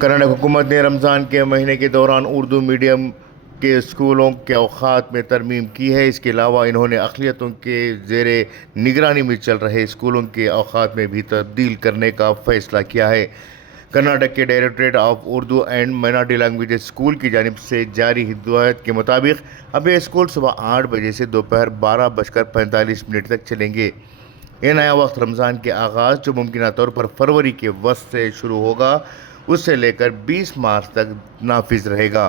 कर्नाटक हुकूमत ने रमज़ान के महीने के दौरान उर्दू मीडियम के स्कूलों के औक़ात में तरमीम की है। इसके अलावा इन्होंने अक़लियतों के ज़ेर निगरानी में चल रहे स्कूलों के औक़ात में भी तब्दील करने का फ़ैसला किया है। कर्नाटक के directorate of Urdu and minority languages school की जानिब से जारी हिदायत के मुताबिक अब ये स्कूल सुबह 8 बजे से दोपहर 12:45 तक चलेंगे। ये नया वक्त रमज़ान के आगाज़, जो मुमकिन तौर पर फरवरी के वस्त से शुरू होगा, उससे लेकर 20 मार्च तक नाफिज रहेगा।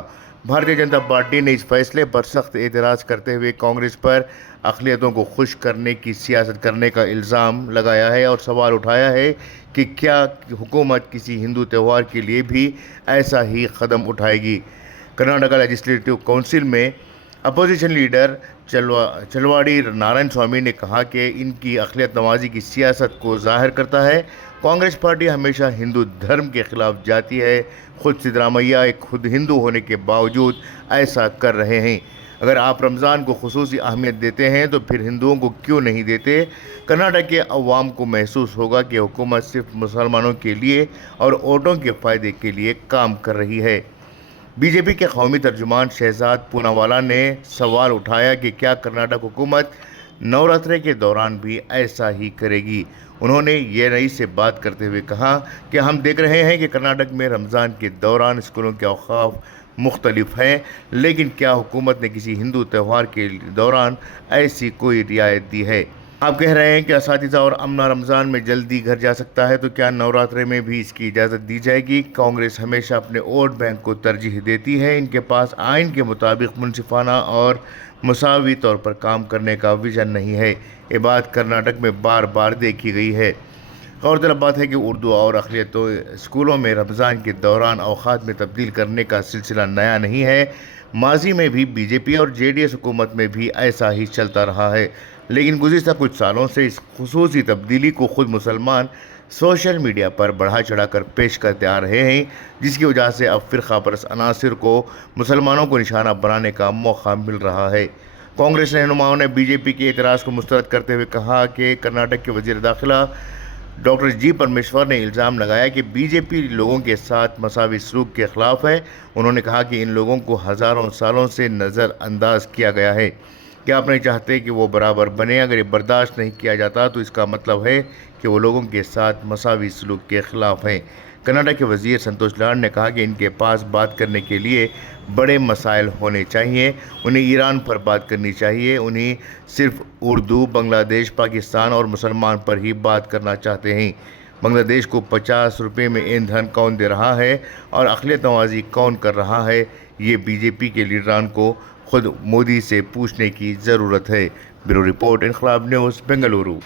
भारतीय जनता पार्टी ने इस फैसले पर सख्त एतराज़ करते हुए कांग्रेस पर अक़लियतों को खुश करने की सियासत करने का इल्ज़ाम लगाया है और सवाल उठाया है कि क्या हुकूमत किसी हिंदू त्यौहार के लिए भी ऐसा ही कदम उठाएगी। कर्नाटका लेजिस्लेटिव काउंसिल में अपोजिशन लीडर चलवाड़ी नारायण स्वामी ने कहा कि इनकी अक़लियत नवाजी की सियासत को ज़ाहिर करता है। कांग्रेस पार्टी हमेशा हिंदू धर्म के ख़िलाफ़ जाती है। खुद सिद्धरामैया एक खुद हिंदू होने के बावजूद ऐसा कर रहे हैं। अगर आप रमज़ान को खुसूसी अहमियत देते हैं तो फिर हिंदुओं को क्यों नहीं देते। कर्नाटक के अवाम को महसूस होगा कि हुकूमत सिर्फ मुसलमानों के लिए और वोटों के फ़ायदे के लिए काम कर रही है। बीजेपी के कौमी तर्जुमान शहजाद पूनावाला ने सवाल उठाया कि क्या कर्नाटक हुकूमत नवरात्रे के दौरान भी ऐसा ही करेगी। उन्होंने ये नई से बात करते हुए कहा कि हम देख रहे हैं कि कर्नाटक में रमज़ान के दौरान स्कूलों के औक़ाफ़ मुख्तलिफ हैं, लेकिन क्या हुकूमत ने किसी हिंदू त्यौहार के दौरान ऐसी कोई रियायत दी है। आप कह रहे हैं कि असातिज़ा और अमना रमज़ान में जल्दी घर जा सकता है, तो क्या नवरात्रे में भी इसकी इजाज़त दी जाएगी। कांग्रेस हमेशा अपने वोट बैंक को तरजीह देती है। इनके पास आइन के मुताबिक मुनसिफाना और मसावी तौर पर काम करने का विजन नहीं है। ये बात कर्नाटक में बार बार देखी गई है। गौरतलब बात है कि उर्दू और अक़लियतों स्कूलों में रमज़ान के दौरान औक़ात में तब्दील करने का सिलसिला नया नहीं है। माजी में भी बीजेपी और जेडीएस हुकूमत में भी ऐसा ही चलता रहा है, लेकिन गुज़िश्ता कुछ सालों से इस खुसूसी तब्दीली को खुद मुसलमान सोशल मीडिया पर बढ़ा चढ़ा कर पेश करते आ रहे हैं, जिसकी वजह से अब फ़िरक़ा परस्त अनासिर को मुसलमानों को निशाना बनाने का मौका मिल रहा है। कांग्रेस रहनुमाओं ने बीजेपी के एतराज़ को मुस्तरद करते हुए कहा कि कर्नाटक के वज़ीर दाखिला डॉक्टर जी परमेश्वर ने इल्ज़ाम लगाया कि बीजेपी लोगों के साथ मसावी सलूक के ख़िलाफ़ है। उन्होंने कहा कि इन लोगों को हज़ारों सालों से नज़रअंदाज किया गया है। क्या आप नहीं चाहते कि वो बराबर बने। अगर ये बर्दाश्त नहीं किया जाता तो इसका मतलब है कि वो लोगों के साथ मसावी सलूक के ख़िलाफ़ हैं। कर्नाटक के वज़ीर संतोष लाड ने कहा कि इनके पास बात करने के लिए बड़े मसाइल होने चाहिए। उन्हें ईरान पर बात करनी चाहिए। उन्हें सिर्फ उर्दू, बांग्लादेश, पाकिस्तान और मुसलमान पर ही बात करना चाहते हैं। बांग्लादेश को 50 रुपये में ईंधन कौन दे रहा है और अक़लियत नवाजी कौन कर रहा है, ये बीजेपी के लीडरान को खुद मोदी से पूछने की ज़रूरत है। Bureau report, Inquilab News, Bengaluru.